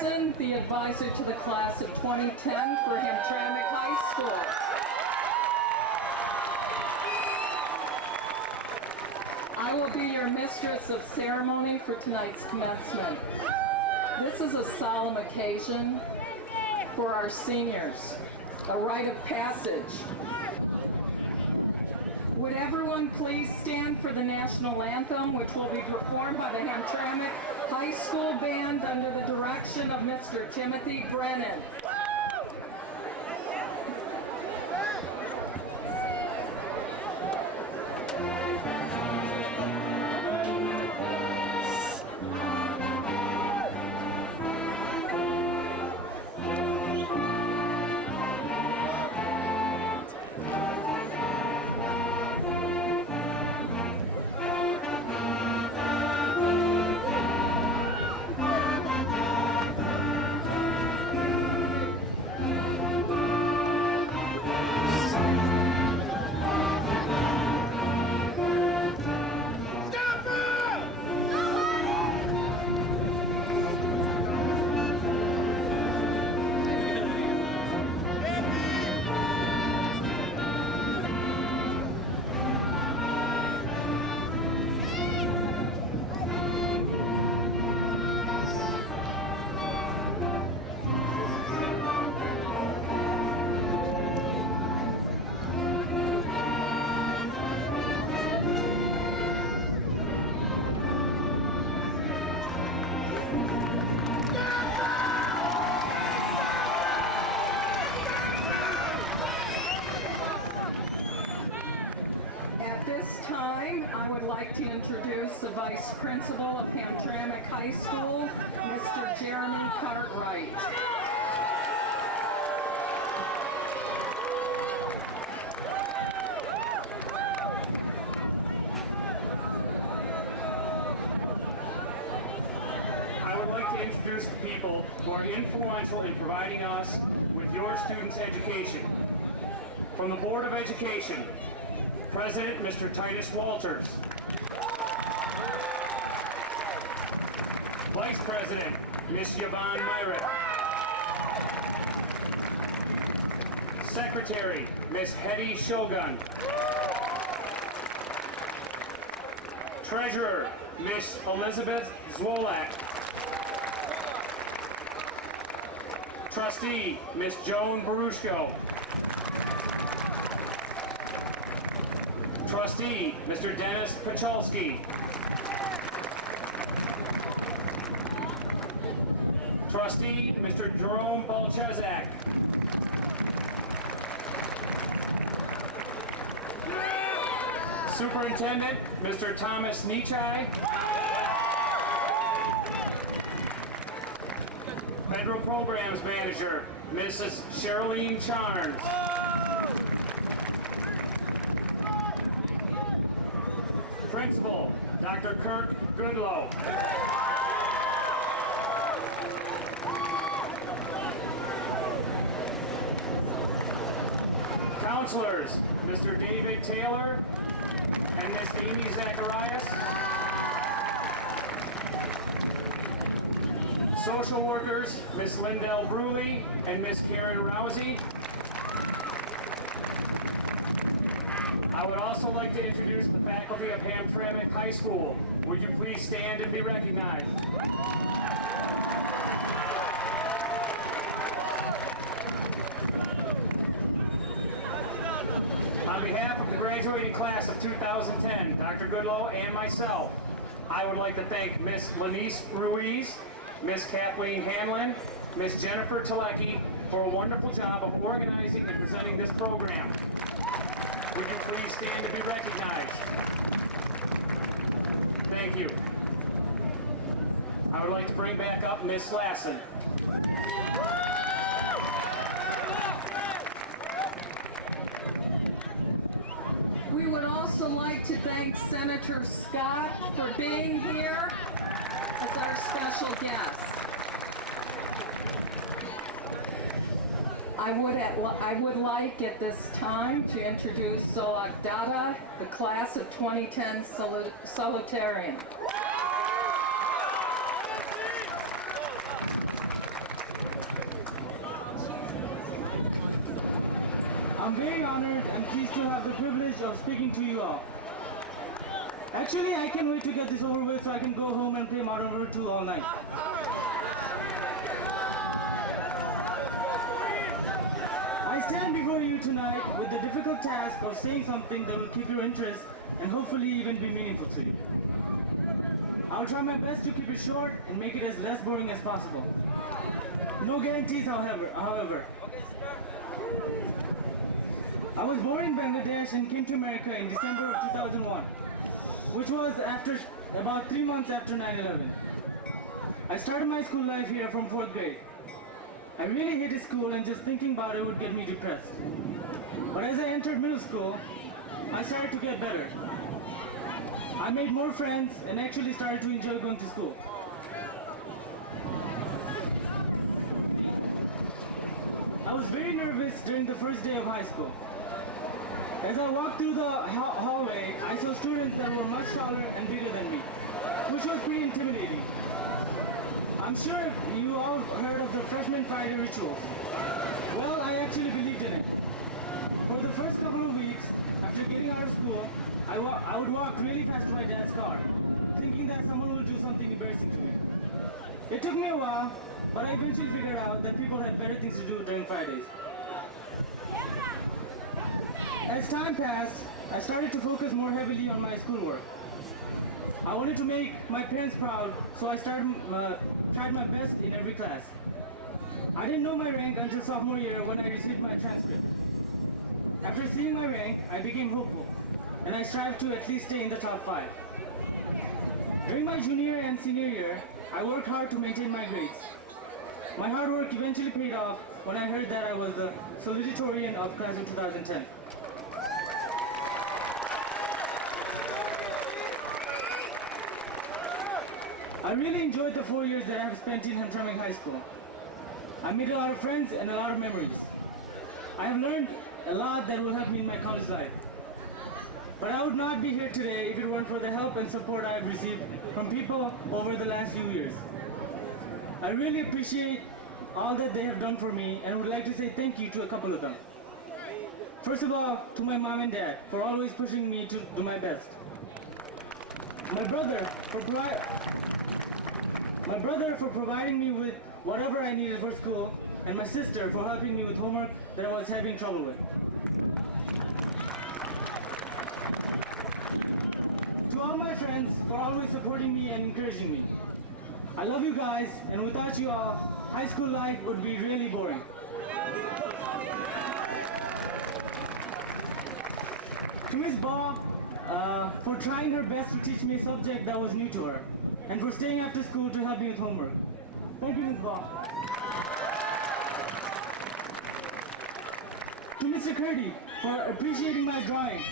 Lassen, the advisor to the class of 2010 for Hamtramck High School. I will be your mistress of ceremony for tonight's commencement. This is a solemn occasion for our seniors, a rite of passage. Would everyone please stand for the national anthem, which will be performed by the Hamtramck High School Band under the direction of Mr. Timothy Brennan. To introduce the Vice Principal of Hamtramck High School, Mr. Jeremy Cartwright. I would like to introduce the people who are influential in providing us with your students' education. From the Board of Education, President Mr. Titus Walters. Vice President, Ms. Yvonne Myrick. Secretary, Ms. Hetty Shogun. Treasurer, Ms. Elizabeth Zwolak. Trustee, Ms. Joan Barushko. Trustee, Mr. Dennis Pachalski. Trustee, Mr. Jerome Balchezak. Superintendent, Mr. Thomas Nichai. Federal Programs Manager, Mrs. Sherilyn Charnes. Principal, Dr. Kirk Goodlow. Counselors, Mr. David Taylor and Miss Amy Zacharias. Social workers, Miss Lindell Bruley and Miss Karen Rousey. I would also like to introduce the faculty of Hamtramck High School. Would you please stand and be recognized? On behalf of the graduating class of 2010, Dr. Goodlow and myself, I would like to thank Miss Lanice Ruiz, Miss Kathleen Hanlon, Miss Jennifer Telecki for a wonderful job of organizing and presenting this program. Would you please stand to be recognized? Thank you. I would like to bring back up Miss Lassen. We would also like to thank Senator Scott for being here as our special guest. I would like at this time to introduce Solak Dada, the class of 2010 Salutarian. very honored and pleased to have the privilege of speaking to you all. Actually, I can't wait to get this over with so I can go home and play Modern Warfare 2 all night. I stand before you tonight with the difficult task of saying something that will keep your interest and hopefully even be meaningful to you. I'll try my best to keep it short and make it as less boring as possible. No guarantees, however. I was born in Bangladesh and came to America in December of 2001, which was about 3 months after 9/11. I started my school life here from 4th grade. I really hated school and just thinking about it would get me depressed. But as I entered middle school, I started to get better. I made more friends and actually started to enjoy going to school. I was very nervous during the first day of high school. As I walked through the hallway, I saw students that were much taller and bigger than me, which was pretty intimidating. I'm sure you all heard of the Freshman Friday ritual. Well, I actually believed in it. For the first couple of weeks, after getting out of school, I would walk really fast to my dad's car, thinking that someone would do something embarrassing to me. It took me a while, but I eventually figured out that people had better things to do during Fridays. As time passed, I started to focus more heavily on my schoolwork. I wanted to make my parents proud, so I tried my best in every class. I didn't know my rank until sophomore year when I received my transcript. After seeing my rank, I became hopeful, and I strived to at least stay in the top 5. During my junior and senior year, I worked hard to maintain my grades. My hard work eventually paid off when I heard that I was the salutatorian of class of 2010. I really enjoyed the 4 years that I have spent in Hamtramck High School. I made a lot of friends and a lot of memories. I have learned a lot that will help me in my college life. But I would not be here today if it weren't for the help and support I have received from people over the last few years. I really appreciate all that they have done for me and would like to say thank you to a couple of them. First of all, to my mom and dad for always pushing me to do my best. My brother for providing me with whatever I needed for school, and my sister for helping me with homework that I was having trouble with. To all my friends for always supporting me and encouraging me. I love you guys, and without you all, high school life would be really boring. To Miss Bob, for trying her best to teach me a subject that was new to her, and for staying after school to help me with homework. Thank you, Ms. Bob. To Mr. Kurdi, for appreciating my drawing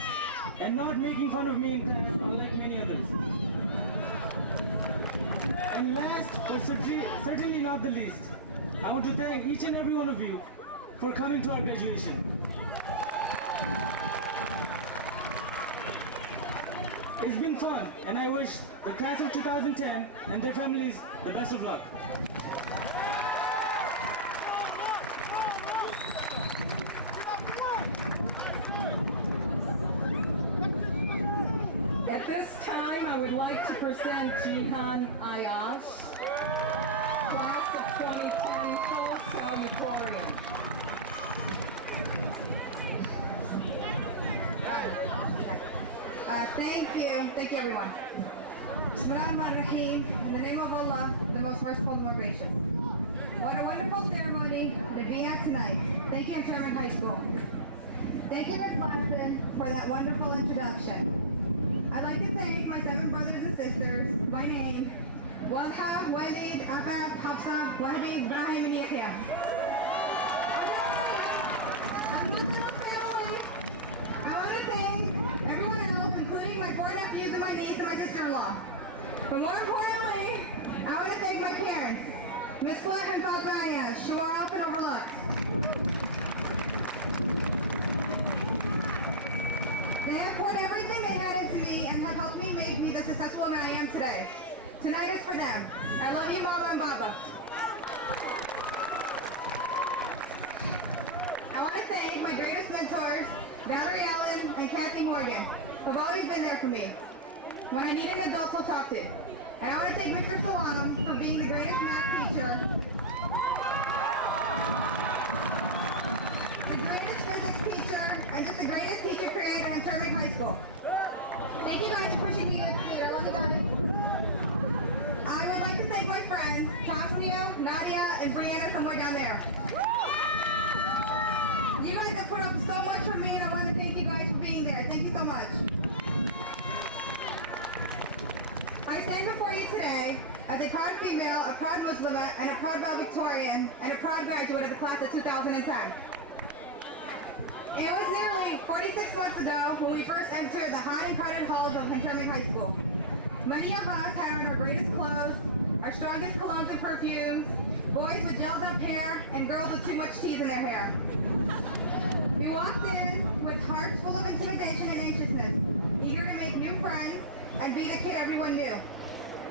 and not making fun of me in class, unlike many others. And last, but certainly not the least, I want to thank each and every one of you for coming to our graduation. It's been fun, and I wish the class of 2010 and their families the best of luck. At this time, I would like to present Jihan Ayash, class of 2010 full salutatorian. Thank you everyone. Bismillahirrahmanirrahim. In the name of Allah, the most merciful and more gracious. What a wonderful ceremony to be at tonight. Thank you, Hamtramck High School. Thank you, Ms. Larson, for that wonderful introduction. I'd like to thank my 7 brothers and sisters by name, Wadha, Walid, Afaf, Hafsa, Wahbi, Ibrahim, and Yahya. I'm not the whole family. I want to thank everyone else, including my 4 nephews and my niece and my sister-in-law. But more importantly, I want to thank my parents, Miss Flint and Fatma Ayash, who are often overlooked. They have poured everything they had into me and have helped me make me the successful woman I am today. Tonight is for them. I love you, Mama and Baba. I want to to thank my greatest mentors, Valerie Allen and Kathy Morgan, who've always been there for me when I need an adult to talk to. And I want to thank Mr. Salam for being the greatest math teacher, the greatest physics teacher, and just the greatest teacher created in Turbic High School. Thank you guys for pushing me to succeed. I love you guys. I would like to thank my friends, Tasnia, Nadia, and Brianna somewhere down there. You guys have put up so much for me, and I want to thank you guys for being there. Thank you so much. I stand before you today as a proud female, a proud Muslimah, and a proud valedictorian, and a proud graduate of the class of 2010. It was nearly 46 months ago when we first entered the hot and crowded halls of Hunterman High School. Many of us had on our greatest clothes, our strongest colognes and perfumes, boys with gelled up hair, and girls with too much cheese in their hair. We walked in with hearts full of intimidation and anxiousness, eager to make new friends and be the kid everyone knew.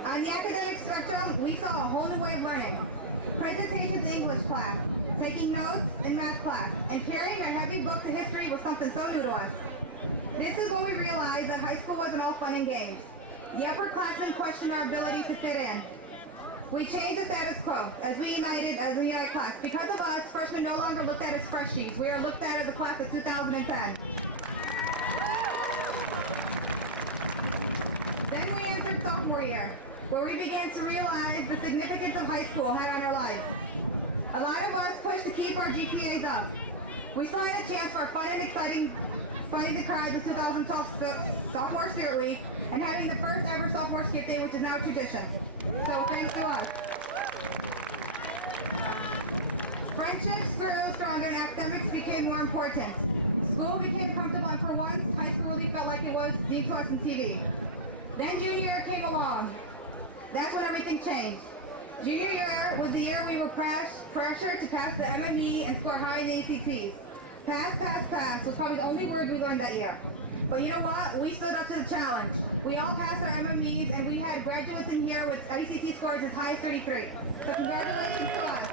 On the academic spectrum, we saw a whole new way of learning. Presentations English class, taking notes in math class, and carrying our heavy books of history was something so new to us. This is when we realized that high school wasn't all fun and games. The upperclassmen questioned our ability to fit in. We changed the status quo as we united as a united class. Because of us, freshmen no longer looked at as freshies. We are looked at as a class of 2010. Then we entered sophomore year, where we began to realize the significance of high school had on our lives. A lot of us pushed to keep our GPAs up. We saw it a chance for fun and exciting fighting the crowds of 2012 Sophomore Spirit Week and having the first ever sophomore skip day, which is now a tradition. So thanks to us. Friendships grew stronger and academics became more important. School became comfortable, and for once, high school really felt like it was deep to us in TV. Then junior year came along. That's when everything changed. Junior year was the year we were pressured to pass the MME and score high in the ACTs. Pass was probably the only word we learned that year. But you know what? We stood up to the challenge. We all passed our MMEs, and we had graduates in here with ACT scores as high as 33. So congratulations to us.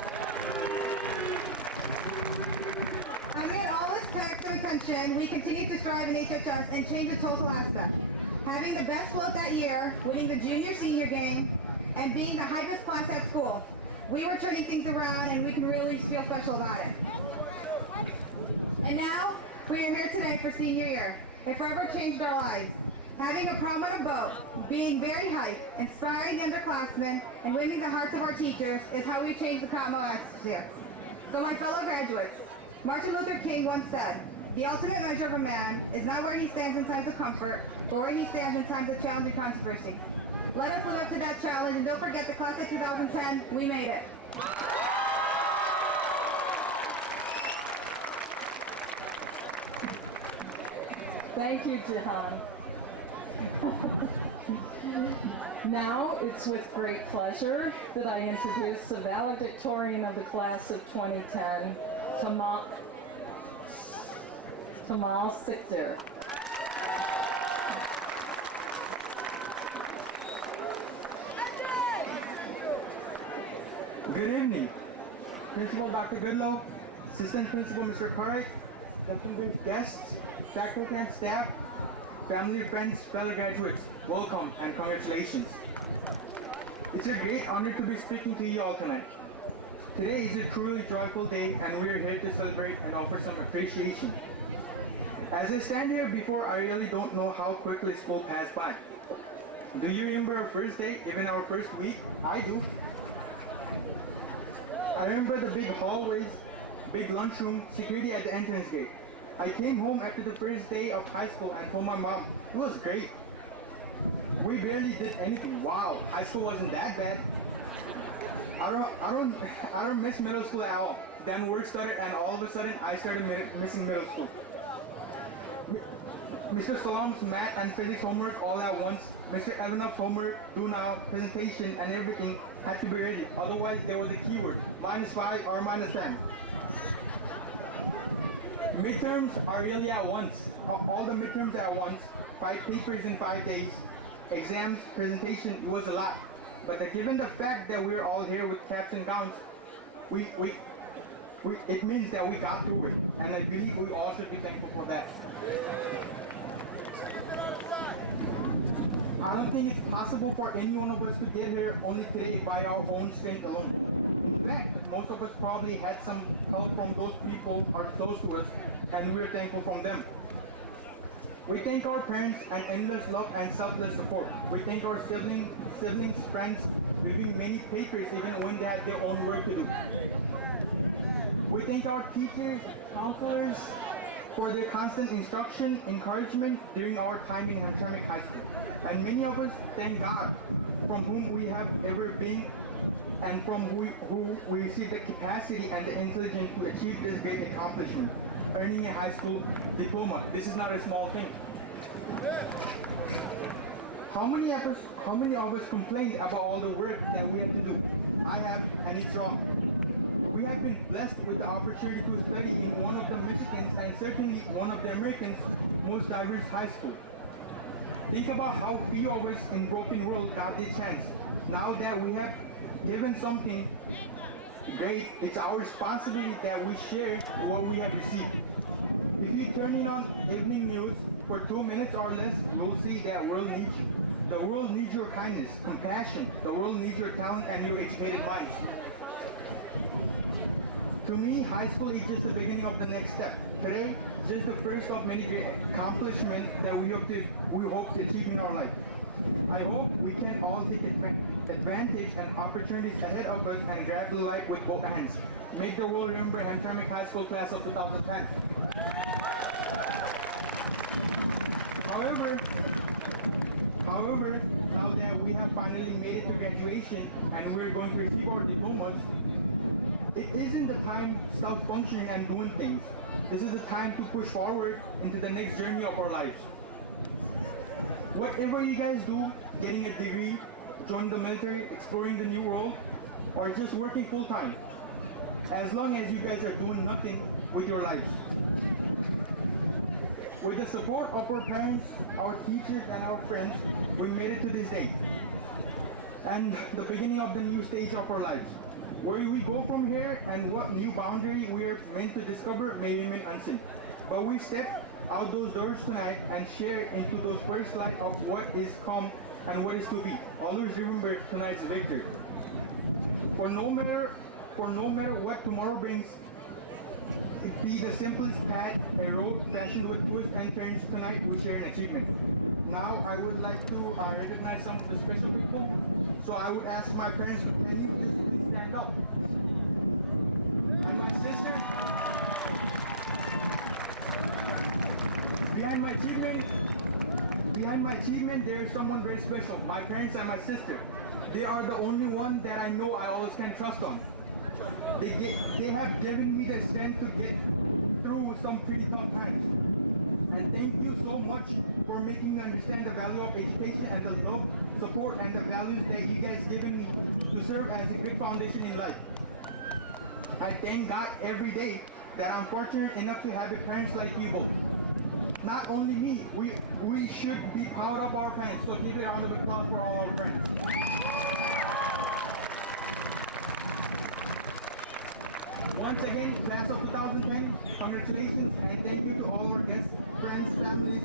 Amid all this academic tension, we continued to strive in HHS and change the total aspect. Having the best float that year, winning the junior-senior game, and being the highest class at school. We were turning things around, and we can really feel special about it. And now, we are here today for senior year. It forever changed our lives. Having a prom on a boat, being very hyped, inspiring the underclassmen, and winning the hearts of our teachers is how we changed the Cottonmouth last year. So my fellow graduates, Martin Luther King once said, "The ultimate measure of a man is not where he stands in times of comfort, but where he stands in times of challenge and controversy." Let us live up to that challenge, and don't forget the class of 2010, we made it. Thank you, Jahan. Now, it's with great pleasure that I introduce the valedictorian of the class of 2010, Tamal Sikder. Good evening, Principal Dr. Goodlow, Assistant Principal Mr. Karek, distinguished guests, faculty and staff, family, friends, fellow graduates, welcome and congratulations. It's a great honor to be speaking to you all tonight. Today is a truly joyful day, and we are here to celebrate and offer some appreciation. As I stand here before, I really don't know how quickly school passed by. Do you remember our first day, even our first week? I do. I remember the big hallways, big lunchroom, security at the entrance gate. I came home after the first day of high school and told my mom, it was great. We barely did anything. Wow, high school wasn't that bad. I don't miss middle school at all. Then work started, and all of a sudden I started missing middle school. Mr. Salam's math and physics homework all at once. Mr. Evanov's homework, do now, presentation, and everything had to be ready. Otherwise, there was a keyword, -5 or -10. Midterms are really at once. All the midterms at once. 5 papers in 5 days. Exams, presentation, it was a lot. But given the fact that we're all here with caps and gowns, it means that we got through it, and I believe we all should be thankful for that. I don't think it's possible for any one of us to get here only today by our own strength alone. In fact, most of us probably had some help from those people who are close to us, and we're thankful from them. We thank our parents and endless love and selfless support. We thank our siblings, friends, reviewing many papers even when they had their own work to do. We thank our teachers, counselors for their constant instruction, encouragement during our time in Hamtramck High School. And many of us thank God from whom we have ever been and from who we received the capacity and the intelligence to achieve this great accomplishment, earning a high school diploma. This is not a small thing. How many of us complain about all the work that we have to do? I have, and it's wrong. We have been blessed with the opportunity to study in one of the Michigan's and certainly one of the Americans' most diverse high schools. Think about how few of us in broken world got this chance. Now that we have given something great, it's our responsibility that we share what we have received. If you turn in on evening news for 2 minutes or less, you'll see that world needs you. The world needs your kindness, compassion. The world needs your talent and your educated minds. To me, high school is just the beginning of the next step. Today, just the first of many great accomplishments that we hope to achieve in our life. I hope we can all take advantage and opportunities ahead of us and grab the light with both hands. Make the world remember Hamtramck High School class of 2010. However, now that we have finally made it to graduation and we're going to receive our diplomas, it isn't the time to stop functioning and doing things. This is the time to push forward into the next journey of our lives. Whatever you guys do, getting a degree, joining the military, exploring the new world, or just working full time, as long as you guys are doing nothing with your lives. With the support of our parents, our teachers, and our friends, we made it to this day, and the beginning of the new stage of our lives. Where we go from here and what new boundary we are meant to discover may remain unseen. But we step out those doors tonight and share into those first light of what is come and what is to be. Always remember tonight's victory. For no matter what tomorrow brings, it be the simplest path, a road fashioned with twists and turns. Tonight we share an achievement. Now I would like to recognize some of the special people. So I would ask my parents, can you just please stand up? And my sister, behind my achievement, there is someone very special. My parents and my sister. They are the only one that I know I always can trust on. They have given me the strength to get through some pretty tough times. And thank you so much for making me understand the value of education and the love, support, and the values that you guys given me to serve as a good foundation in life. I thank God every day that I'm fortunate enough to have parents like you both. Not only me, we should be proud of our parents, so give a round of applause for all our friends. Once again, class of 2010, congratulations and thank you to all our guests, friends, families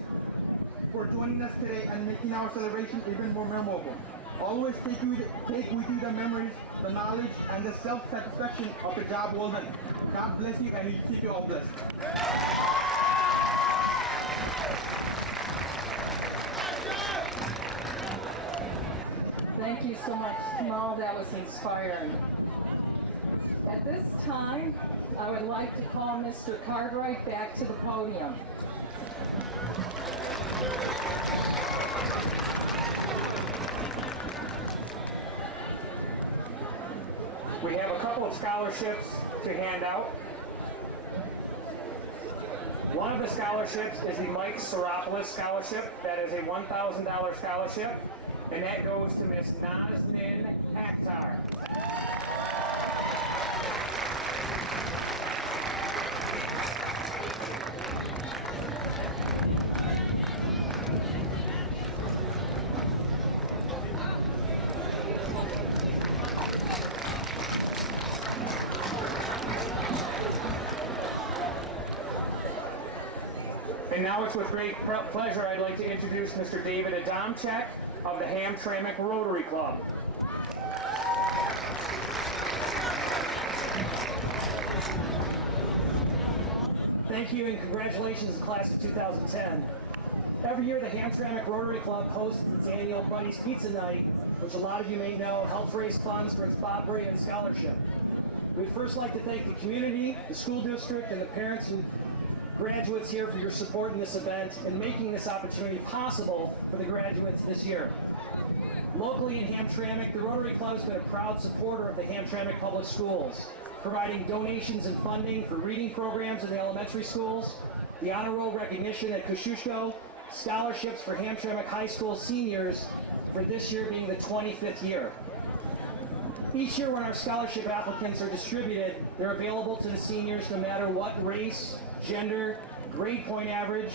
for joining us today and making our celebration even more memorable. Always take with you the memories, the knowledge, and the self-satisfaction of the job well done. God bless you and keep you all blessed. Thank you so much, Kamal. That was inspiring. At this time, I would like to call Mr. Cartwright back to the podium. We have a couple of scholarships to hand out. One of the scholarships is the Mike Seropoulos Scholarship. That is a $1,000 scholarship, and that goes to Miss Nazneen Akhtar. now it's with great pleasure I'd like to introduce Mr. David Adamczyk of the Hamtramck Rotary Club. Thank you and congratulations, class of 2010. Every year, the Hamtramck Rotary Club hosts its annual Buddies Pizza Night, which a lot of you may know helps raise funds for its Bob Braden Scholarship. We'd first like to thank the community, the school district, and the parents and graduates here for your support in this event and making this opportunity possible for the graduates this year. Locally in Hamtramck, the Rotary Club has been a proud supporter of the Hamtramck Public Schools, providing donations and funding for reading programs in the elementary schools, the honor roll recognition at Kosciuszko, scholarships for Hamtramck High School seniors for this year being the 25th year. Each year when our scholarship applicants are distributed, they're available to the seniors no matter what race, gender, grade point average.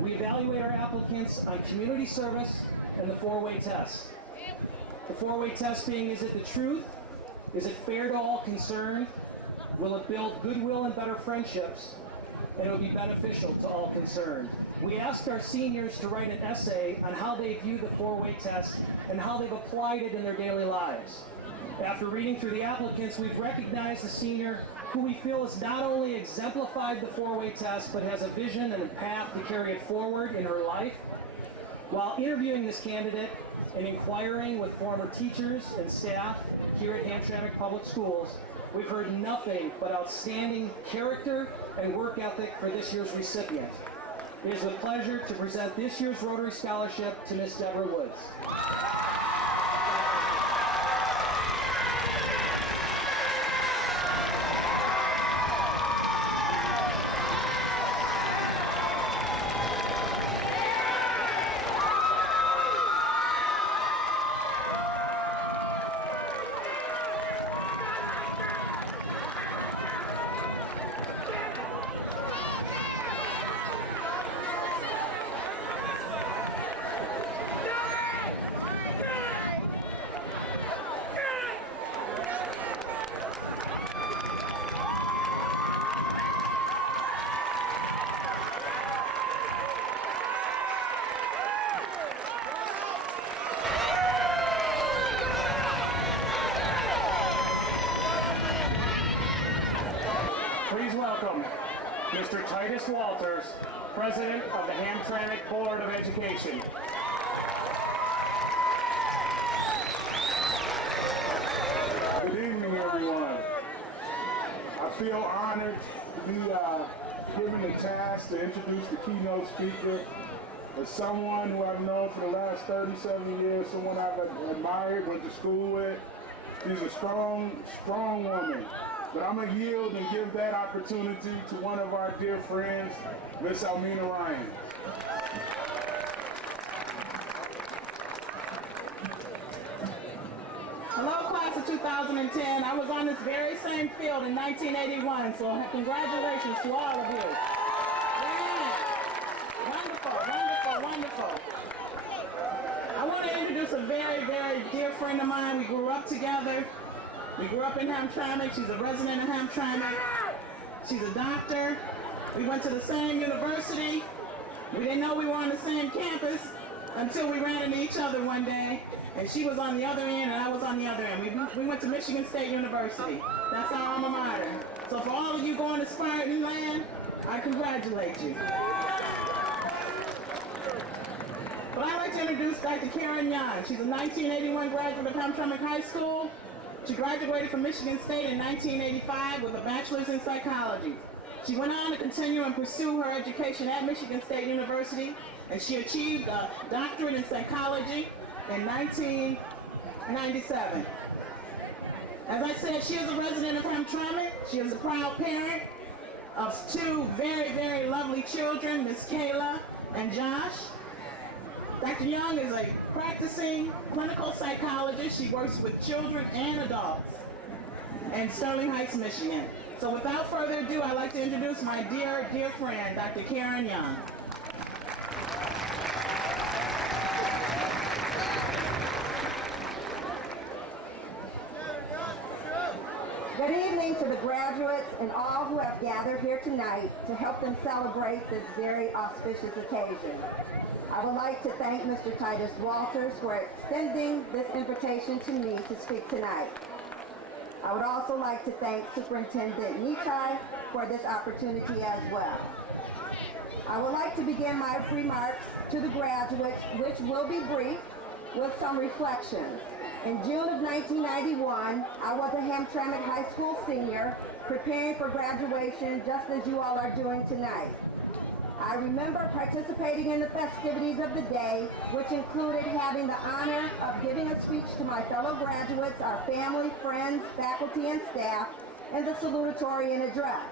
We evaluate our applicants on community service and the four-way test. The four-way test being, is it the truth? Is it fair to all concerned? Will it build goodwill and better friendships? And it will be beneficial to all concerned. We asked our seniors to write an essay on how they view the four-way test and how they've applied it in their daily lives. After reading through the applicants, we've recognized the senior who we feel has not only exemplified the four-way test, but has a vision and a path to carry it forward in her life. While interviewing this candidate and inquiring with former teachers and staff here at Hamtramck Public Schools, we've heard nothing but outstanding character and work ethic for this year's recipient. It is with pleasure to present this year's Rotary Scholarship to Miss Deborah Woods. Please welcome Mr. Titus Walters, President of the Hamtramck Board of Education. Good evening, everyone. I feel honored to be given the task to introduce the keynote speaker as someone who I've known for the last 37 years, someone I've admired, went to school with. She's a strong woman. But I'm going to yield and give that opportunity to one of our dear friends, Miss Almina Ryan. Hello, class of 2010. I was on this very same field in 1981, so congratulations to all of you. Yeah. Wonderful, wonderful, wonderful. I want to introduce a very, very dear friend of mine. We grew up together. We grew up in Hamtramck. She's a resident of Hamtramck. She's a doctor. We went to the same university. We didn't know we were on the same campus until we ran into each other one day. And she was on the other end and I was on the other end. We went to Michigan State University. That's our alma mater. So for all of you going to Spartan land, I congratulate you. But I'd like to introduce Dr. Karen Young. She's a 1981 graduate of Hamtramck High School. She graduated from Michigan State in 1985 with a bachelor's in psychology. She went on to continue and pursue her education at Michigan State University, and she achieved a doctorate in psychology in 1997. As I said, she is a resident of Hamtramck. She is a proud parent of two very, very lovely children, Miss Kayla and Josh. Dr. Young is a practicing clinical psychologist. She works with children and adults in Sterling Heights, Michigan. So without further ado, I'd like to introduce my dear, dear friend, Dr. Karen Young. Good evening to the graduates and all who have gathered here tonight to help them celebrate this very auspicious occasion. I would like to thank Mr. Titus Walters for extending this invitation to me to speak tonight. I would also like to thank Superintendent Nichai for this opportunity as well. I would like to begin my remarks to the graduates, which will be brief, with some reflections. In June of 1991, I was a Hamtramck High School senior preparing for graduation just as you all are doing tonight. I remember participating in the festivities of the day, which included having the honor of giving a speech to my fellow graduates, our family, friends, faculty, and staff, in the salutatorian address.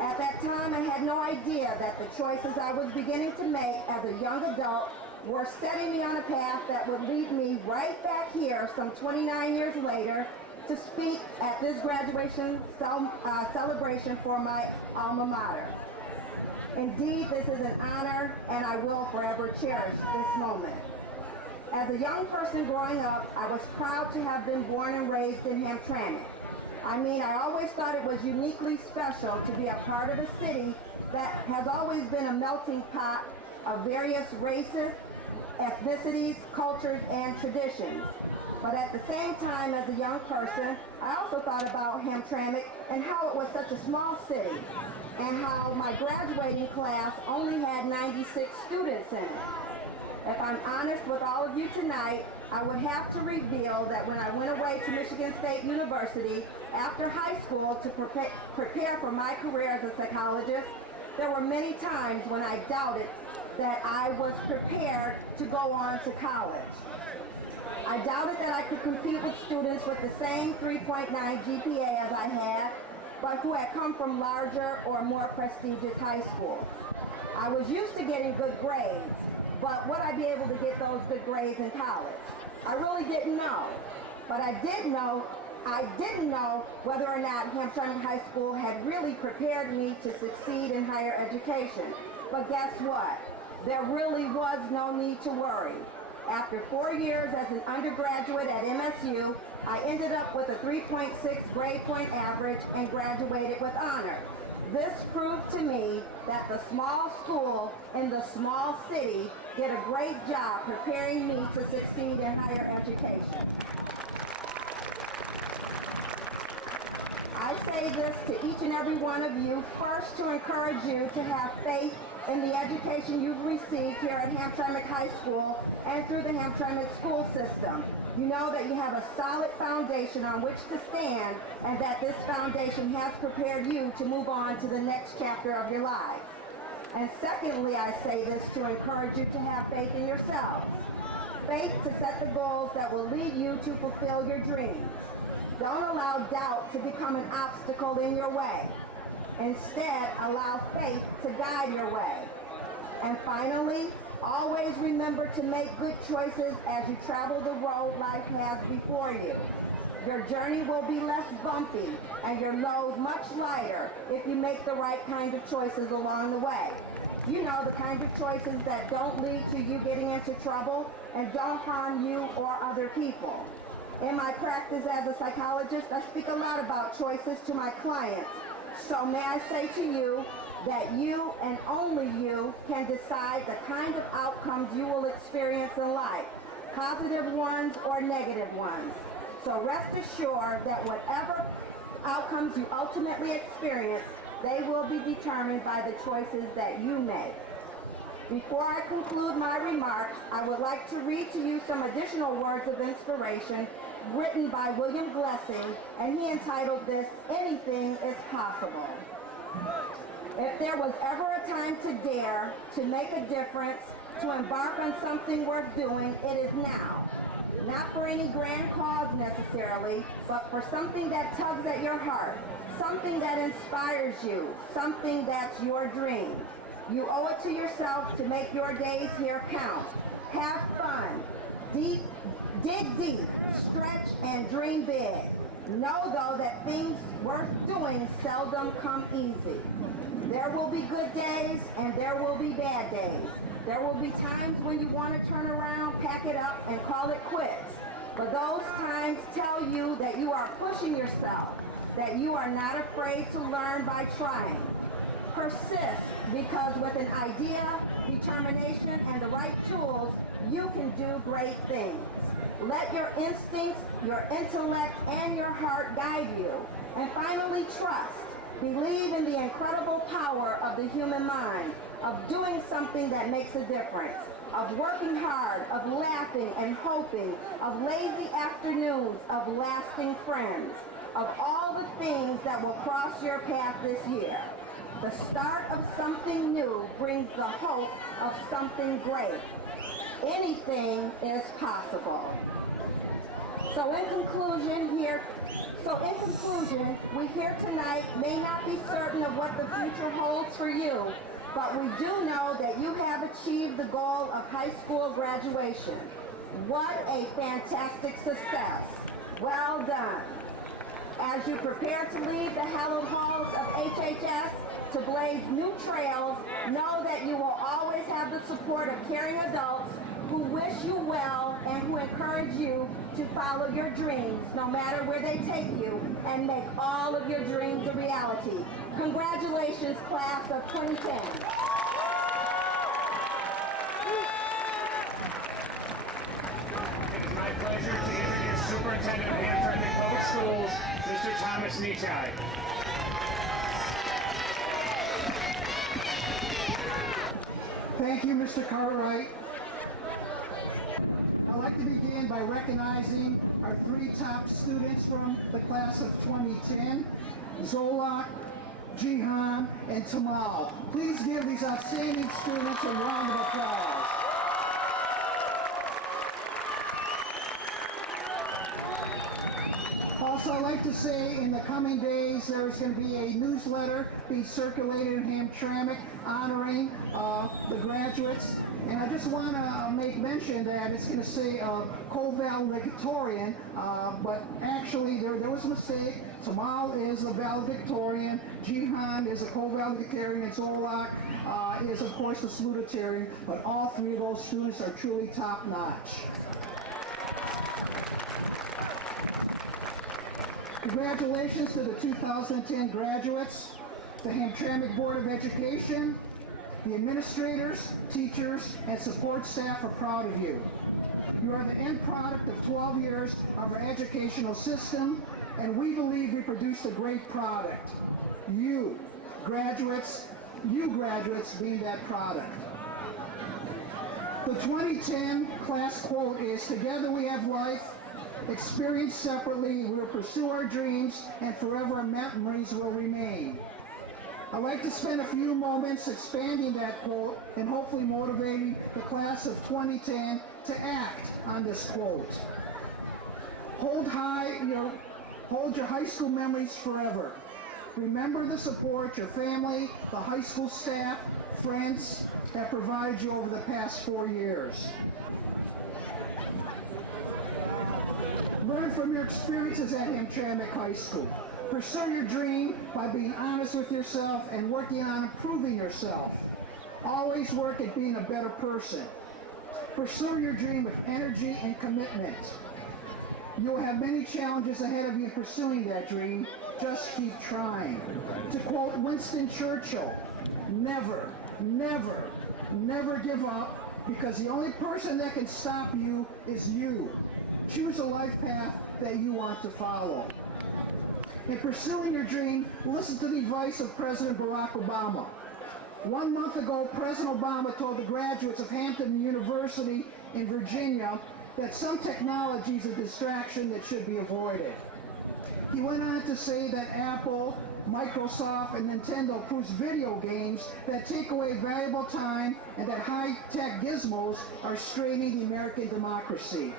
At that time, I had no idea that the choices I was beginning to make as a young adult were setting me on a path that would lead me right back here some 29 years later to speak at this graduation celebration for my alma mater. Indeed, this is an honor, and I will forever cherish this moment. As a young person growing up, I was proud to have been born and raised in Hamtramck. I mean, I always thought it was uniquely special to be a part of a city that has always been a melting pot of various races, ethnicities, cultures, and traditions. But at the same time, as a young person, I also thought about Hamtramck and how it was such a small city, and how my graduating class only had 96 students in it. If I'm honest with all of you tonight, I would have to reveal that when I went away to Michigan State University after high school to prepare for my career as a psychologist, there were many times when I doubted that I was prepared to go on to college. I doubted that I could compete with students with the same 3.9 GPA as I had, but who had come from larger or more prestigious high schools. I was used to getting good grades, but would I be able to get those good grades in college? I really didn't know. But I didn't know whether or not Hamtramck High School had really prepared me to succeed in higher education. But guess what? There really was no need to worry. After 4 years as an undergraduate at MSU, I ended up with a 3.6 grade point average and graduated with honor. This proved to me that the small school in the small city did a great job preparing me to succeed in higher education. I say this to each and every one of you, first to encourage you to have faith in the education you've received here at Hamtramck High School and through the Hamtramck school system. You know that you have a solid foundation on which to stand, and that this foundation has prepared you to move on to the next chapter of your lives. And secondly, I say this to encourage you to have faith in yourselves. Faith to set the goals that will lead you to fulfill your dreams. Don't allow doubt to become an obstacle in your way. Instead, allow faith to guide your way. And finally, always remember to make good choices as you travel the road life has before you. Your journey will be less bumpy and your load much lighter if you make the right kind of choices along the way. You know, the kind of choices that don't lead to you getting into trouble and don't harm you or other people. In my practice as a psychologist, I speak a lot about choices to my clients. So may I say to you that you and only you can decide the kind of outcomes you will experience in life, positive ones or negative ones. So rest assured that whatever outcomes you ultimately experience, they will be determined by the choices that you make. Before I conclude my remarks, I would like to read to you some additional words of inspiration written by William Blessing, and he entitled this, "Anything is Possible." If there was ever a time to dare, to make a difference, to embark on something worth doing, it is now. Not for any grand cause necessarily, but for something that tugs at your heart, something that inspires you, something that's your dream. You owe it to yourself to make your days here count. Have fun. Dig deep, stretch, and dream big. Know, though, that things worth doing seldom come easy. There will be good days and there will be bad days. There will be times when you want to turn around, pack it up, and call it quits. But those times tell you that you are pushing yourself. that you are not afraid to learn by trying. Persist, because with an idea, determination, and the right tools, you can do great things. Let your instincts, your intellect, and your heart guide you. And finally, trust. Believe in the incredible power of the human mind, of doing something that makes a difference, of working hard, of laughing and hoping, of lazy afternoons, of lasting friends, of all the things that will cross your path this year. The start of something new brings the hope of something great. Anything is possible. So in conclusion, we here tonight may not be certain of what the future holds for you, but we do know that you have achieved the goal of high school graduation. What a fantastic success. Well done. As you prepare to leave the hallowed halls of HHS to blaze new trails, know that you will always have the support of caring adults who wish you well and who encourage you to follow your dreams, no matter where they take you, and make all of your dreams a reality. Congratulations, class of 2010. It is my pleasure to introduce Superintendent of Hamtramck Public Schools, Mr. Thomas Nechai. Thank you, Mr. Cartwright. I'd like to begin by recognizing our three top students from the class of 2010, Zolak, Jihan, and Tamal. Please give these outstanding students a round of applause. Also, I'd like to say in the coming days there's going to be a newsletter being circulated in Hamtramck honoring the graduates. And I just want to make mention that it's going to say co-valedictorian, but actually there was a mistake. Tamal is a valedictorian, Jihan is a co-valedictorian, and Zolak is of course the salutatorian, but all three of those students are truly top-notch. Congratulations to the 2010 graduates, the Hamtramck Board of Education, the administrators, teachers, and support staff are proud of you. You are the end product of 12 years of our educational system, and we believe we produced a great product. You graduates being that product. The 2010 class quote is, "Together we have life, experienced separately, we will pursue our dreams, and forever our memories will remain." I'd like to spend a few moments expanding that quote and hopefully motivating the class of 2010 to act on this quote. Hold your high school memories forever. Remember the support your family, the high school staff, friends have provided you over the past 4 years. Learn from your experiences at Hamtramck High School. Pursue your dream by being honest with yourself and working on improving yourself. Always work at being a better person. Pursue your dream with energy and commitment. You will have many challenges ahead of you pursuing that dream. Just keep trying. To quote Winston Churchill, never, never, never give up, because the only person that can stop you is you. Choose a life path that you want to follow. In pursuing your dream, listen to the advice of President Barack Obama. 1 month ago, President Obama told the graduates of Hampton University in Virginia that some technology is a distraction that should be avoided. He went on to say that Apple, Microsoft, and Nintendo produce video games that take away valuable time, and that high-tech gizmos are straining the American democracy.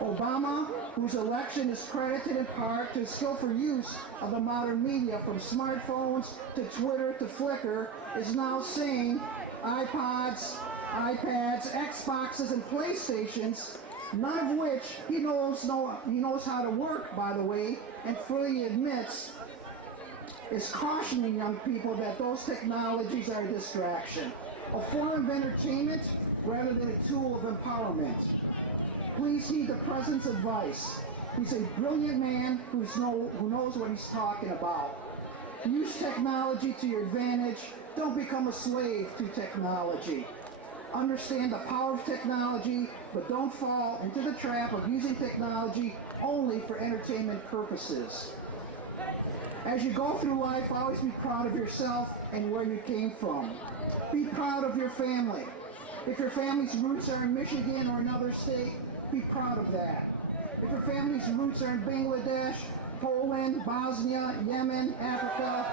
Obama, whose election is credited in part to his skillful use of the modern media, from smartphones to Twitter to Flickr, is now saying iPods, iPads, Xboxes, and PlayStations, none of which he knows how to work, by the way, and freely admits, is cautioning young people that those technologies are a distraction, a form of entertainment rather than a tool of empowerment. Please heed the President's advice. He's a brilliant man who knows what he's talking about. Use technology to your advantage. Don't become a slave to technology. Understand the power of technology, but don't fall into the trap of using technology only for entertainment purposes. As you go through life, always be proud of yourself and where you came from. Be proud of your family. If your family's roots are in Michigan or another state, be proud of that. If your family's roots are in Bangladesh, Poland, Bosnia, Yemen, Africa,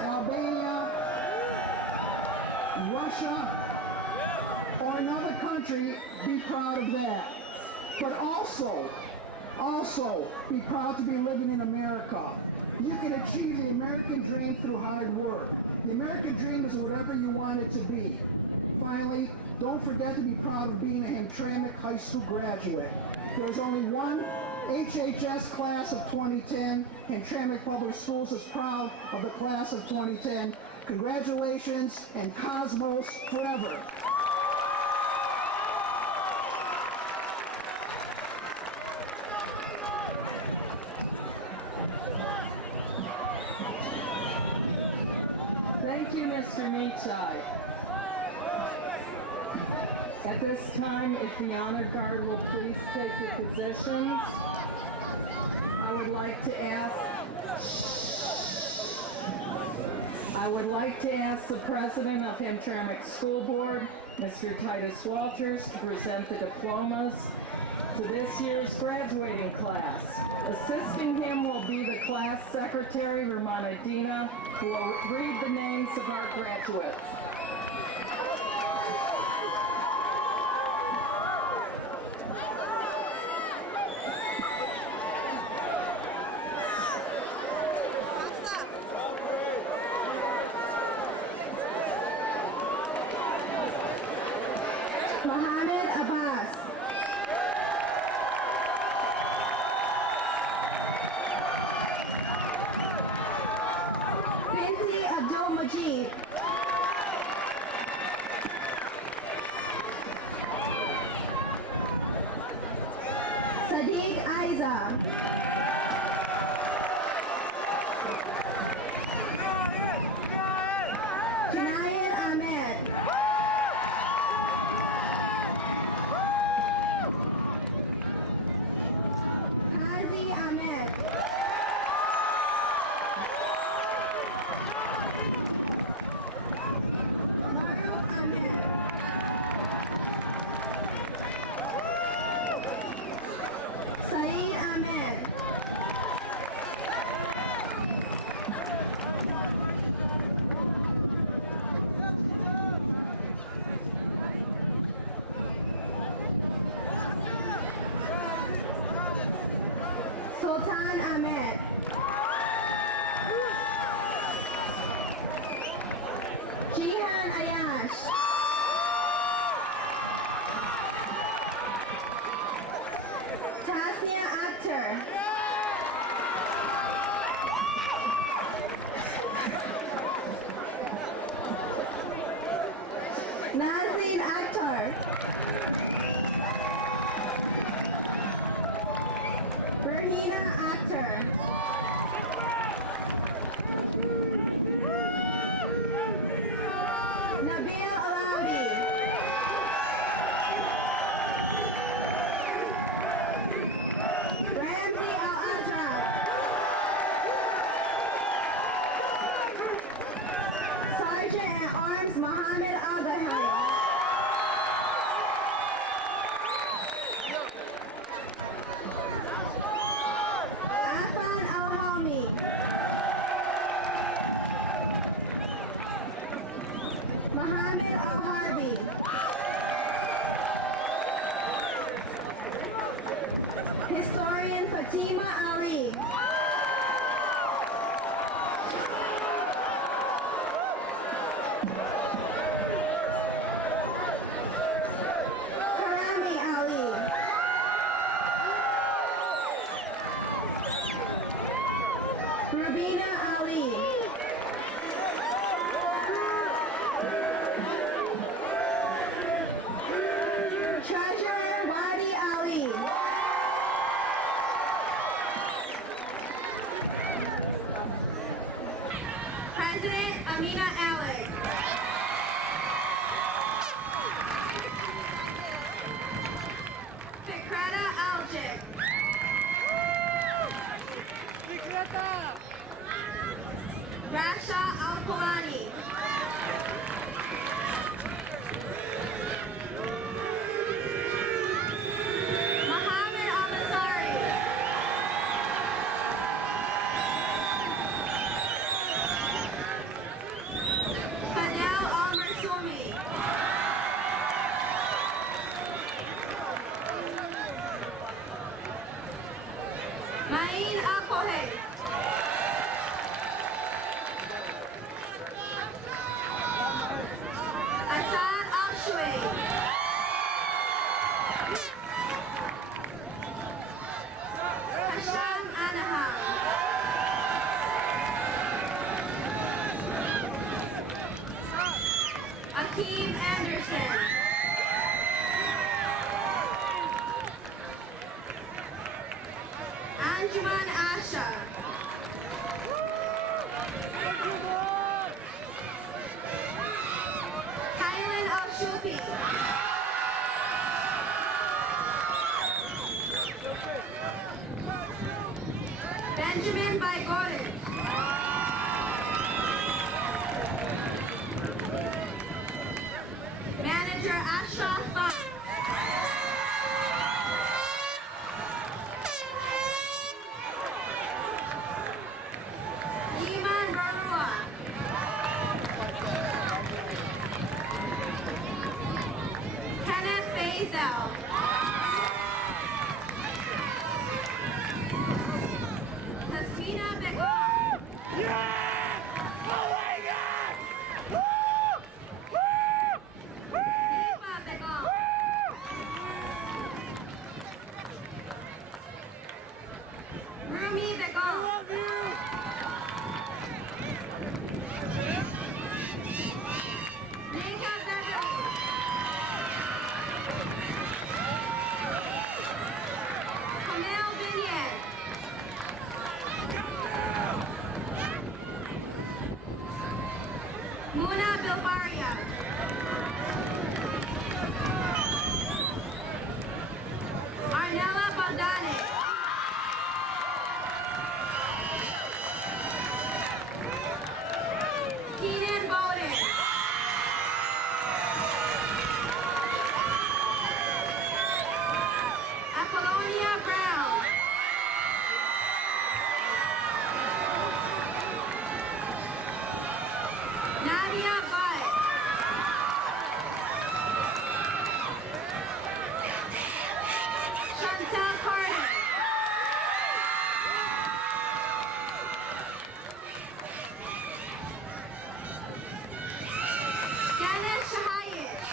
Albania, Russia, or another country, be proud of that. But also be proud to be living in America. You can achieve the American dream through hard work. The American dream is whatever you want it to be. Finally, don't forget to be proud of being a Hamtramck High School graduate. There's only one HHS class of 2010. Hamtramck Public Schools is proud of the class of 2010. Congratulations, and Cosmos forever. Thank you, Mr. Meachai. At this time, if the honor guard will please take your positions, I would like to ask the president of Hamtramck School Board, Mr. Titus Walters, to present the diplomas to this year's graduating class. Assisting him will be the class secretary, Romana Dina, who will read the names of our graduates. Mohammed Abbas. Binti Abdul Majid. Sadiq Aiza. Junaid Ahmed. Hazi Ahmed. Maruf Ahmed. Saeed Ahmed. Sultan Ahmed. Jihan Ayash. Tasnia Akhtar. Nazin Akhtar. Berhina Akhtar. Nabil Alawi. Ramzi Al-Azraq. Sergeant at Arms Mohammed Agahari. Afan Al-Halmi. Mohammed Al-Harbi. Historian Fatima Ali. Karami Ali. Rubina Ali. Treasurer Wadi Ali. Captain by Gordon. Manager Ashraf Khan. Iman Barua. Kenneth Faisal. Hasina Begum. Deepa Begum. Rumi Begum. Nika Begum. Kamel Binyan. Muna Bilbaria. Arnella Bogdanic. Keenan Bowden. Apollonia Brown. Nadia Butt. Chantel Carter. Ganesh Shahayish.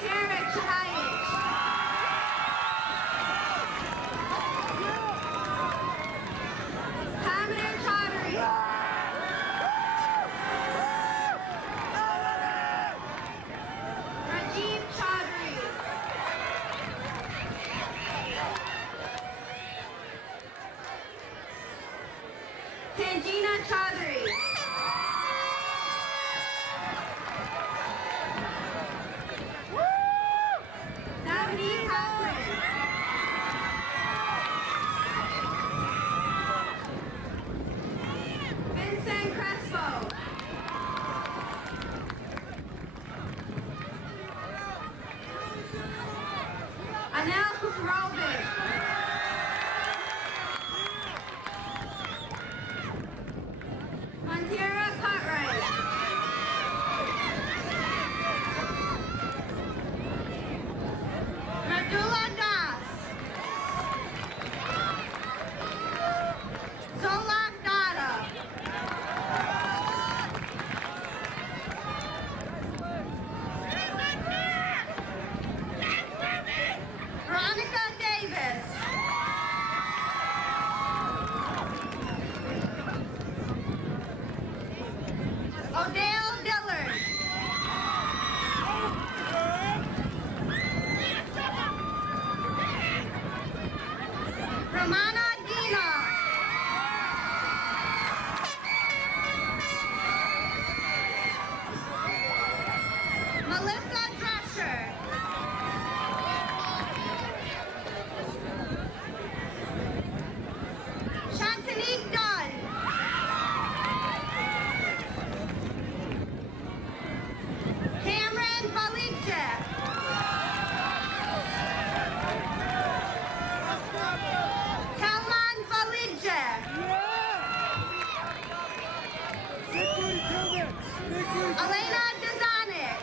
Tarek Shahayish. Hamid Chaudhary. Rajiv Chaudhary. Tanjina Chaudhary. Davide Catherine. Vincent Crespo. Anel Kufarovic. Montera Cartwright. Radula Das. Zolak Dada. Veronica Davis. Odell Dillard. Romana Dina. Melissa Drescher. Shantanique Dunn. Cameron Valiche. Telman Valige. Elena Dezanic.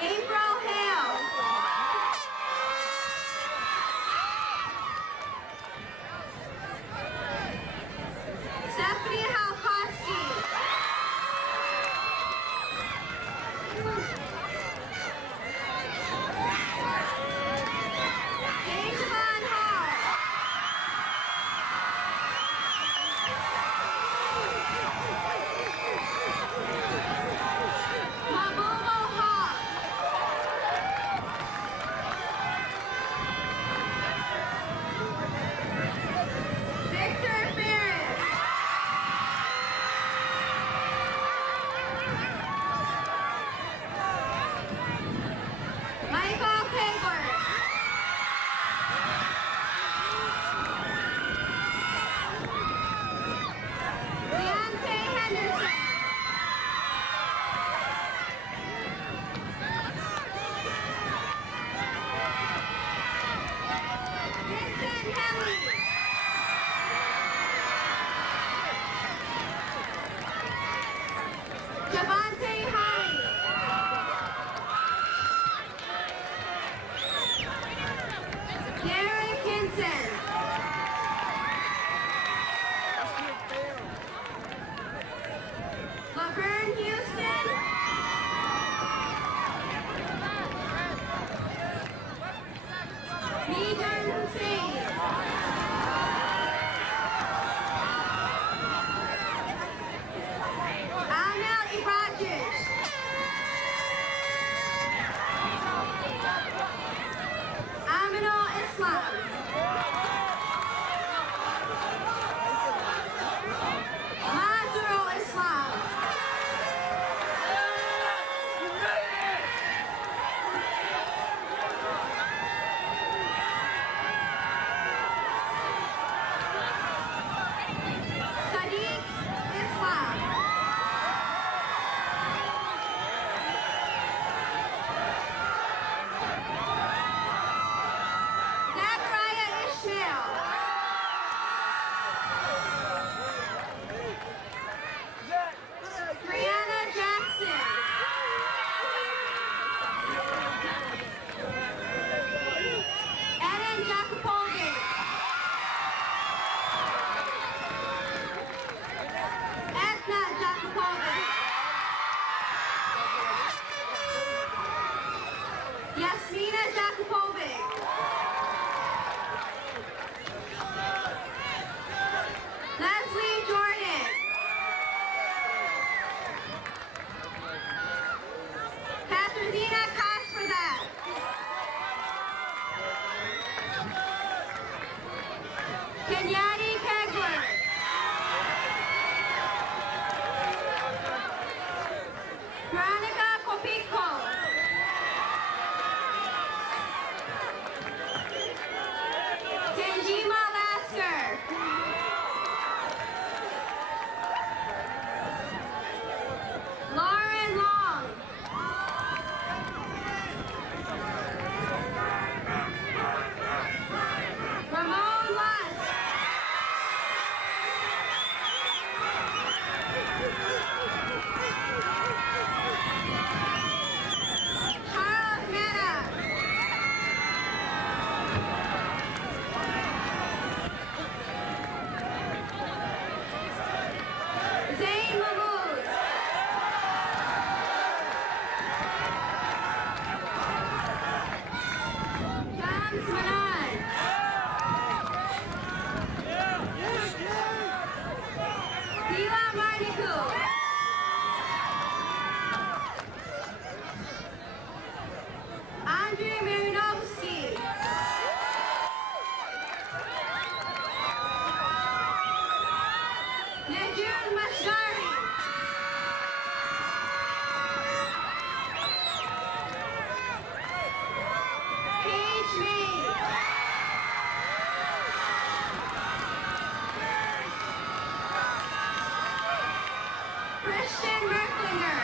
April Hale. Stephanie Halkowski. Dajavon Hall. Mabumo Hall. Victor Ferris. Michael Kegler. Deontay Henderson. Vincent Henley. Javante Hines. Derek Hinson. Laverne Houston. Megan Hussein. Amel Ibrahim. Aminul Islam. Mazrul Islam. Sadiq Islam. Zachariah Ishmael. Brianna Jackson. Ellen Jacopovic. Edna Jacopovic. Yasmina Jacopovic. Leslie Jordan. Katrina Kasperdat. Kenyani Kegler. Veronica Copico. Tenjima Lasker. Lauren Long. Ramon Lutz. Charles Mena. Zayn Mahmood. James Manan. Dila Marniku. Andrew Marinovsky. Najun Mashari. Paige May. Christian Merklinger.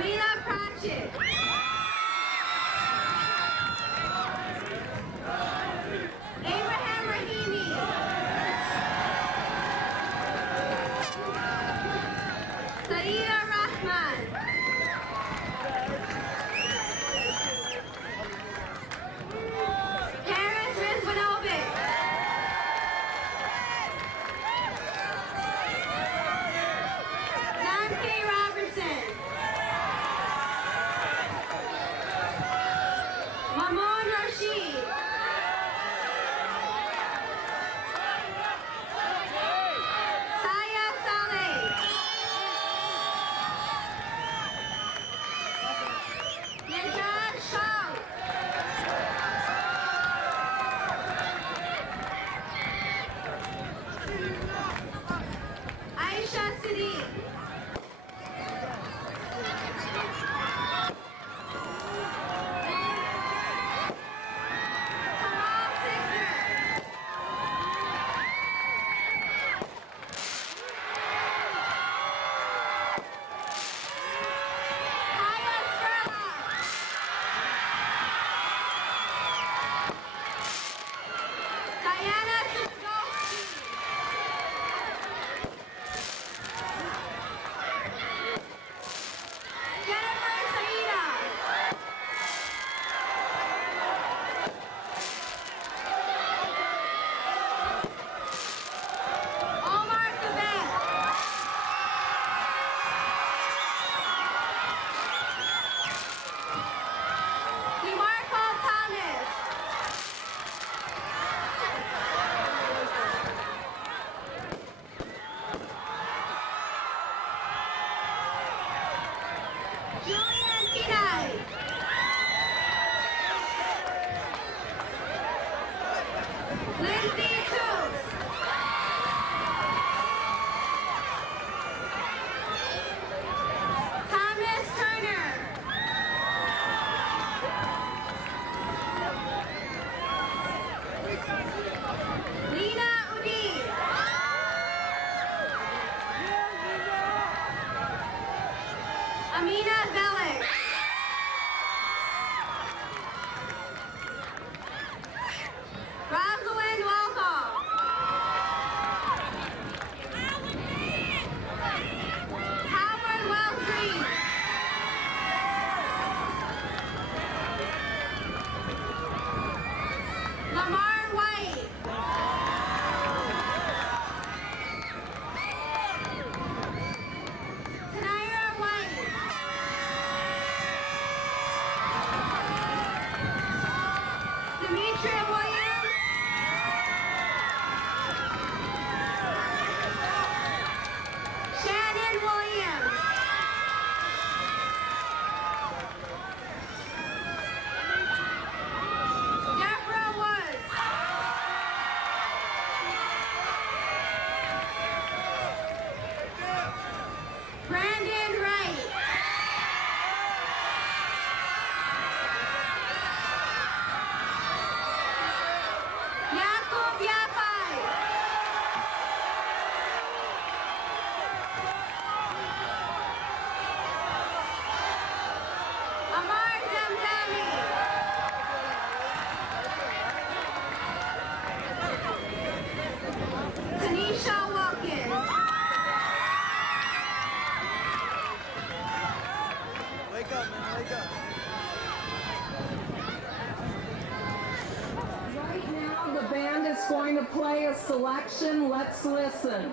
Amina Pratchett. Abraham Rahimi. Saeeda Rahman. Paris Rizvanovic. Don K. Robertson. Mamon Rashid. Saya Saleh. Najad Shah. Aisha Siddiq. Tamal Signer. Kaya Spurlock. Diana Sudowski. Jennifer Saida. Omar Thabet. DeMarco Thomas. Julian Tinay. Lindsay Toops. Thomas Turner. Lena Udine. Amina Velik. Rosalind Walthall. Howard Wellstreet. Lamar White. Tanira White. Demetria Williams. Shannon Williams. Deborah Woods. Brandon Wright. Yakub Yapai. Amar Zamzami. Tanisha Wilkins. Wake up, man, wake up. Right now, the band is going to play a selection. Let's listen.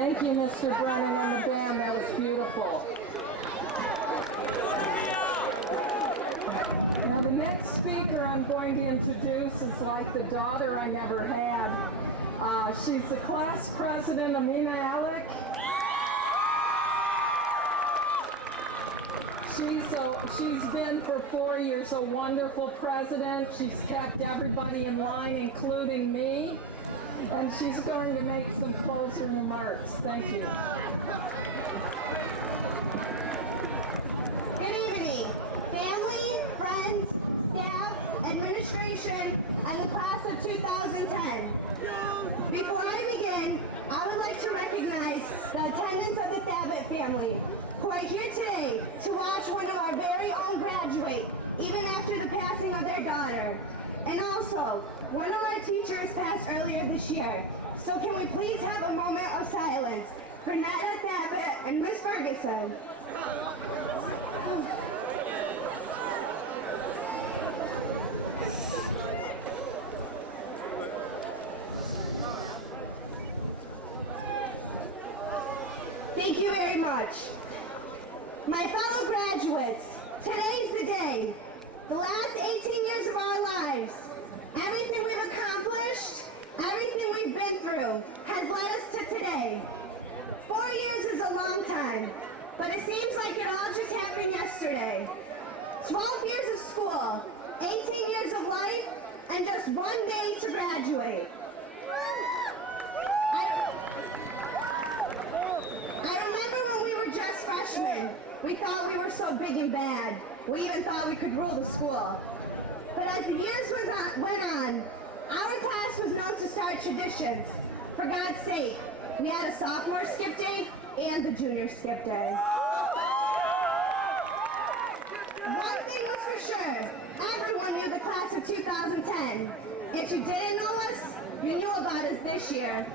Thank you, Mr. Brennan and the band. That was beautiful. Now, the next speaker I'm going to introduce is like the daughter I never had. She's the class president, Amina Alec. She's been for 4 years a wonderful president. She's kept everybody in line, including me. And she's going to make some closing remarks. Thank you. Good evening, family, friends, staff, administration, and the class of 2010. Before I begin, I would like to recognize the attendance of the Thabit family, who are here today to watch one of our very own graduate, even after the passing of their daughter. And also, one of our teachers passed earlier this year. So can we please have a moment of silence for Netta Thabit and Miss Ferguson? Thank you very much. My fellow graduates, today's the day. The last 18 years of our lives, everything we've accomplished, everything we've been through has led us to today. 4 years is a long time, but it seems like it all just happened yesterday. 12 years of school, 18 years of life, and just 1 day to graduate. I remember when we were just freshmen, we thought we were so big and bad. We even thought we could rule the school. But as the years went on, our class was known to start traditions. For God's sake, we had a sophomore skip day and the junior skip day. One thing was for sure, everyone knew the class of 2010. If you didn't know us, you knew about us this year.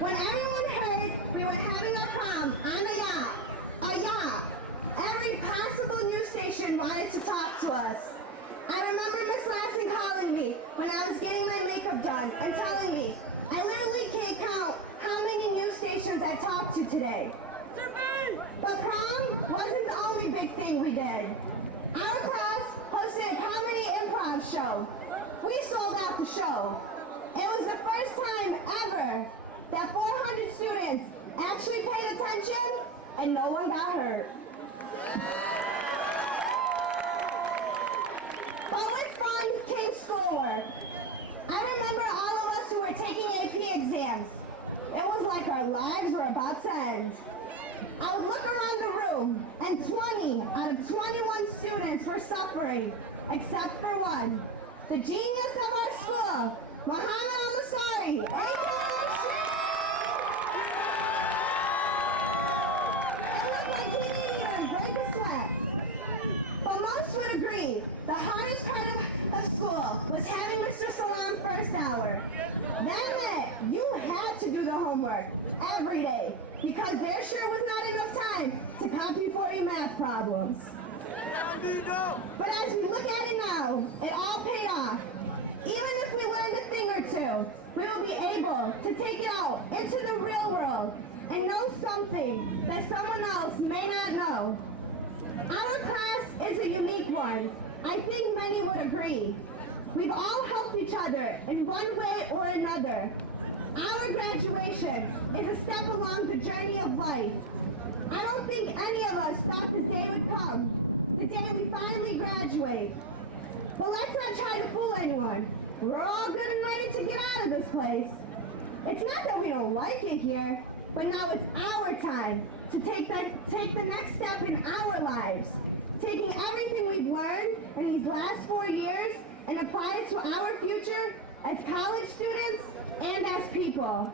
When everyone heard we were having our prom on a yacht, every possible news station wanted to talk to us. I remember Miss Lasson calling me when I was getting my makeup done and telling me, I literally can't count how many news stations I talked to today. But prom wasn't the only big thing we did. Our class hosted a comedy improv show. We sold out the show. It was the first time ever that 400 students actually paid attention and no one got hurt. But with fun came schoolwork. I remember all of us who were taking AP exams. It was like our lives were about to end. I would look around the room, and 20 out of 21 students were suffering, except for one. The genius of our school, Muhammad Al-Masari, aka It looked like he didn't even break a sweat. But most would agree, the hardest part of school was having Mr. Salam first hour. That meant you had to do the homework every day because there sure was not enough time to copy 40 math problems. But as we look at it now, it all paid off. Even if we learned a thing or two, we will be able to take it out into the real world and know something that someone else may not know. Our class is a unique one. I think many would agree. We've all helped each other in one way or another. Our graduation is a step along the journey of life. I don't think any of us thought this day would come, the day we finally graduate. But let's not try to fool anyone. We're all good and ready to get out of this place. It's not that we don't like it here, but now it's our time to take the next step in our lives, taking everything we've learned in these last 4 years and apply it to our future as college students and as people.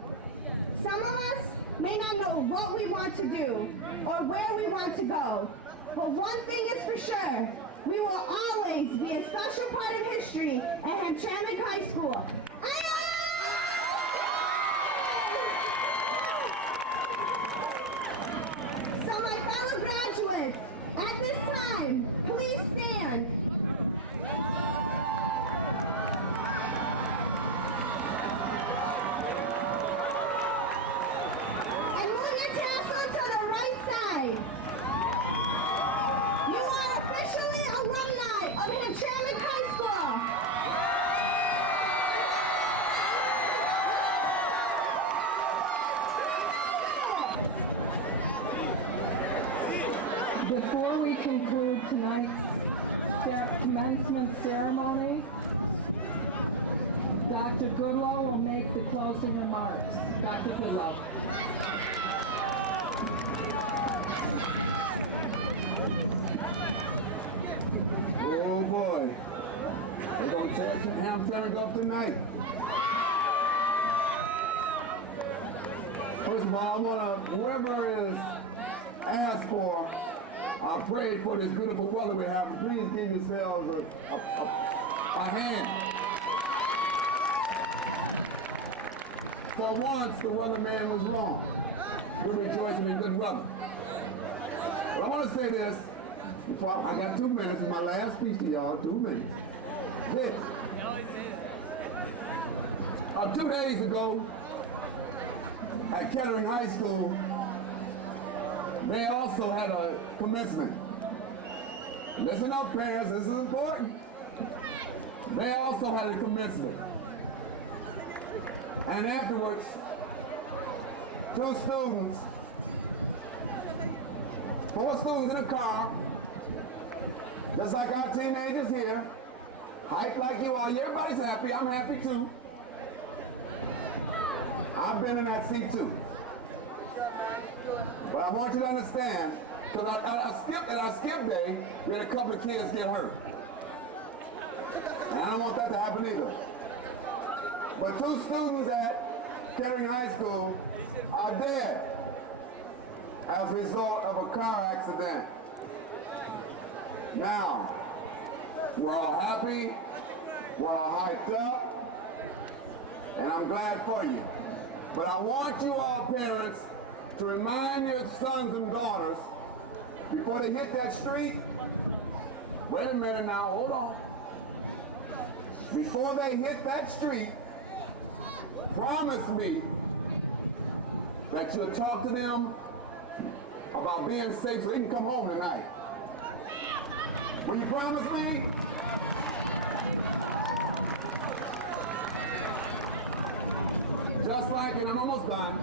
Some of us may not know what we want to do or where we want to go, but one thing is for sure, we will always be a special part of history at Hamtramck High School. So my fellow graduates, at this time, please stand. tonight's commencement ceremony, Dr. Goodlow will make the closing remarks. Dr. Goodlow. Oh boy, they're gonna tear Hamtramck up tonight. First of all, I want to, whoever is asked for, I prayed for this beautiful weather we have. Please give yourselves a hand. For once, the weatherman was wrong. We're rejoicing in good weather. But I want to say this. I got 2 minutes. It's my last speech to y'all. 2 minutes. This. 2 days ago, at Kettering High School, they also had a commencement. Listen up, parents. This is important. They also had a commencement. And afterwards, 4 students in a car, just like our teenagers here, hyped like you are. Everybody's happy. I'm happy too. I've been in that seat too. But I want you to understand, because at our skip day, we had a couple of kids get hurt. And I don't want that to happen either. But 2 students at Kettering High School are dead as a result of a car accident. Now, we're all happy, we're all hyped up, and I'm glad for you. But I want you all parents to remind your sons and daughters before they hit that street, wait a minute now, hold on. Before they hit that street, promise me that you'll talk to them about being safe so they can come home tonight. Will you promise me? Just like, and I'm almost done,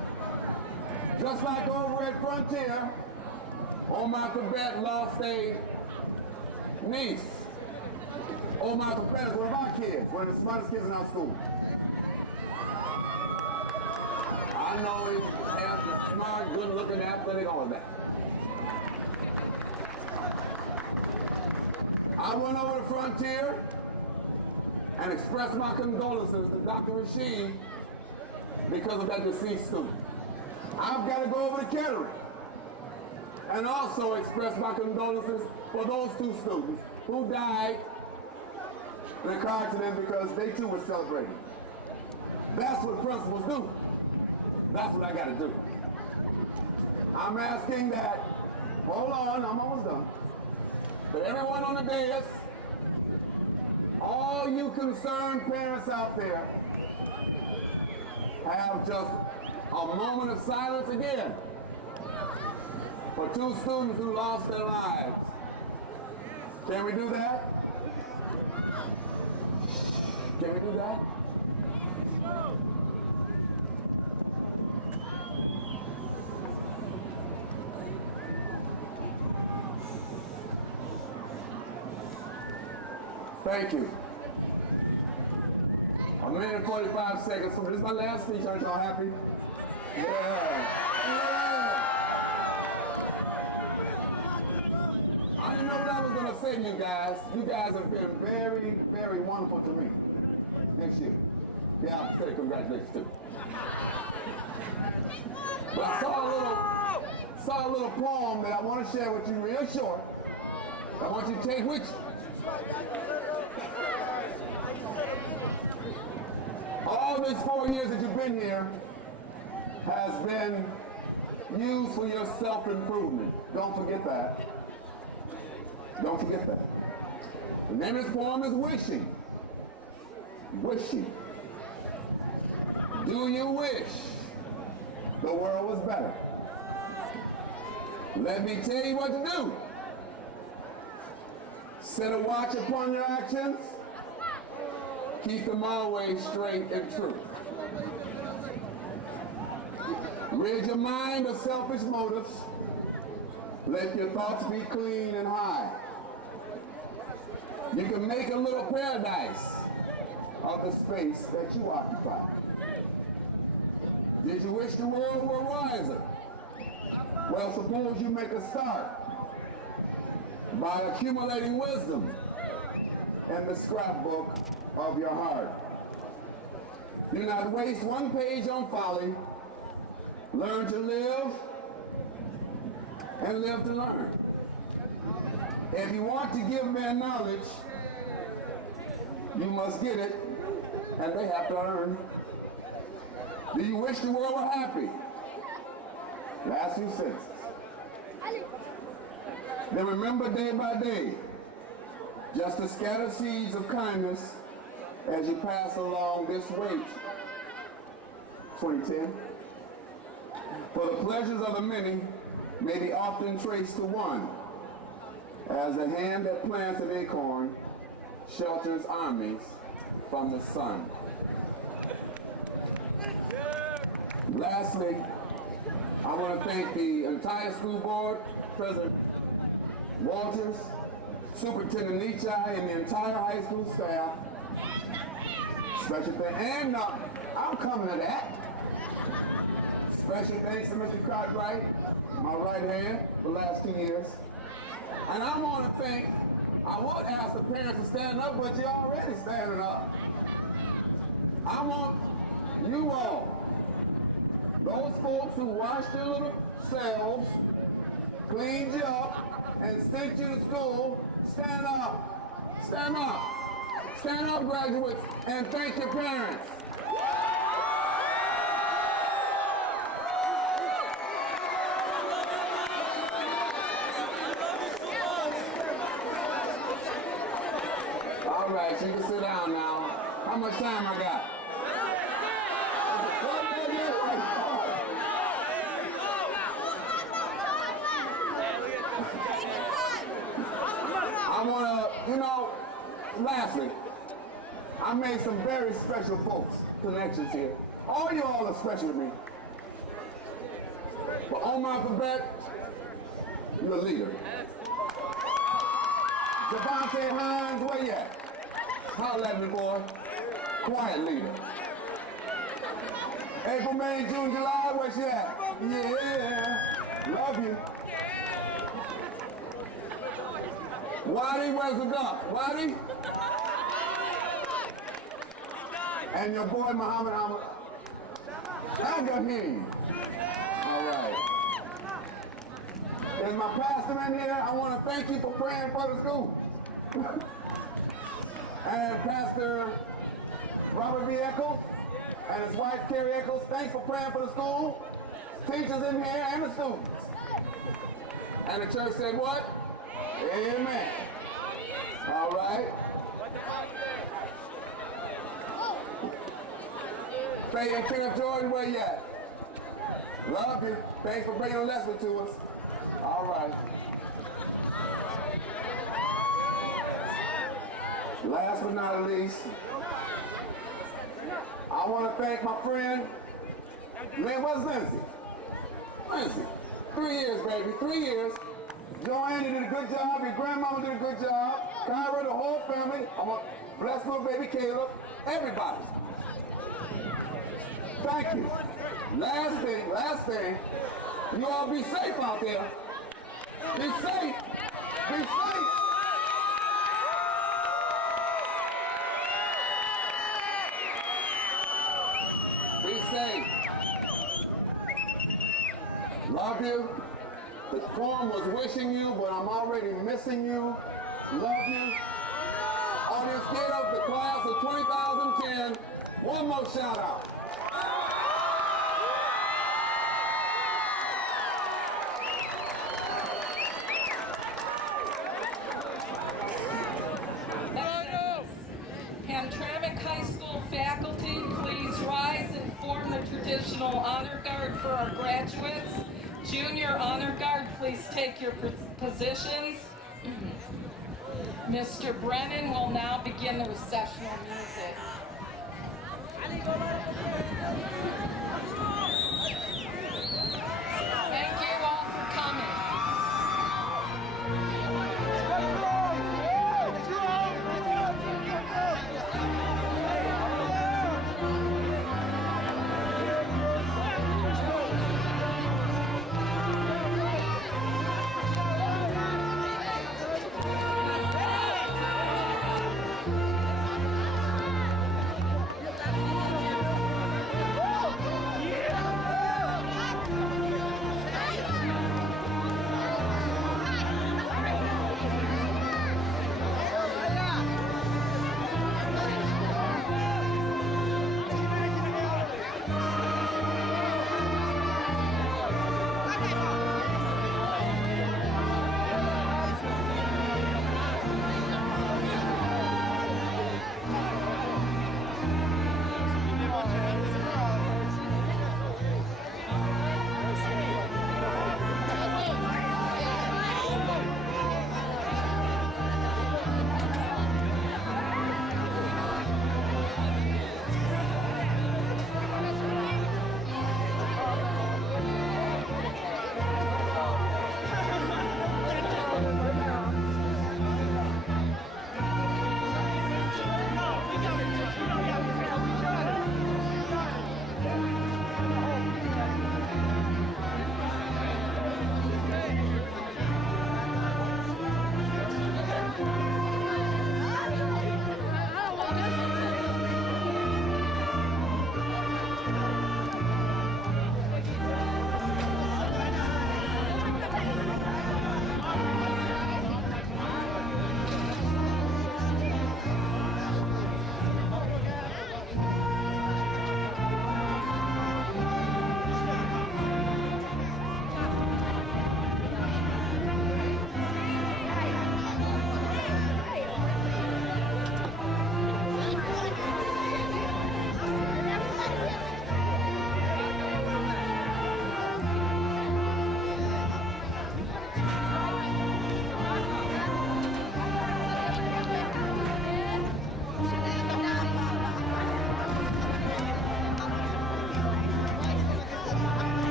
just like over at Frontier, Omar Tibet lost a niece. Omar Tibet is one of our kids, one of the smartest kids in our school. I know he has the smart, good-looking, athletic, all of that. I went over to Frontier and expressed my condolences to Dr. Rashid because of that deceased student. I've got to go over to Kettering and also express my condolences for those 2 students who died in a car accident because they too were celebrating. That's what principals do. That's what I got to do. I'm asking that, hold on, I'm almost done. But everyone on the dais, all you concerned parents out there, have just a moment of silence again for 2 students who lost their lives. Can we do that? Can we do that? Thank you. 1 minute and 45 seconds. So this is my last speech. Aren't y'all happy? Yeah. I didn't know what I was going to say to you guys. You guys have been very, very wonderful to me this year. Yeah, I'll say congratulations too. But I saw a little poem that I want to share with you real short. I want you to take with you. All these 4 years that you've been here has been used for your self-improvement. Don't forget that. Don't forget that. The name of this poem is Wishing. Wishing. Do you wish the world was better? Let me tell you what to do. Set a watch upon your actions. Keep them always straight and true. Rid your mind of selfish motives. Let your thoughts be clean and high. You can make a little paradise of the space that you occupy. Did you wish the world were wiser? Well, suppose you make a start by accumulating wisdom in the scrapbook of your heart. Do not waste one page on folly. Learn to live and live to learn. If you want to give men knowledge, you must get it, and they have to earn. Do you wish the world were happy? Last few sentences. Then remember day by day, just to scatter seeds of kindness as you pass along this way. 2010. For the pleasures of the many may be often traced to one, as the hand that plants an acorn shelters armies from the sun. Lastly, I want to thank the entire school board, President Walters, Superintendent Nichai, and the entire high school staff. Special thanks, and I'm coming to that. Special thanks to Mr. Cartwright, my right hand, for the last 2 years. And I want to thank, I would ask the parents to stand up, but you're already standing up. I want you all, those folks who washed your little selves, cleaned you up, and sent you to school, stand up. Stand up. Stand up, graduates, and thank your parents. All right, you can sit down now. How much time I got? I want to, lastly, I made some very special folks connections here. All you all are special to me. But Omar Babette, you're a leader. Javante Hines, where you at? Holler at me, boy. Quiet leader. April, May, June, July, where she at? Yeah, love you. Waddy, where's the duck? Waddy? And your boy, Muhammad Ahmad. Al-Gahim. All right. Is my pastor in here? I want to thank you for praying for the school. And Pastor Robert B. Eccles and his wife, Carrie Eccles, thanks for praying for the school. Teachers in here and the students. And the church said what? Amen. All right. Faye and Kenneth Jordan, where you at? Love you. Thanks for bringing a lesson to us. All right. Last but not least, I want to thank my friend, where's Lindsay? Lindsay, 3 years, baby, 3 years. Joanne, you did a good job. Your grandmama did a good job. Kyra, the whole family. I want to bless little baby Caleb. Everybody. Thank you. Last thing. You all be safe out there. Be safe. Be safe. Be safe. Love you. The form was wishing you, but I'm already missing you. Love you. Audience, get up the class of 2010. One more shout out. Hamtramck High School faculty, please rise and form the traditional honor guard for our graduates. Junior honor guard, please take your positions. Mr. Brennan will now begin the recessional music.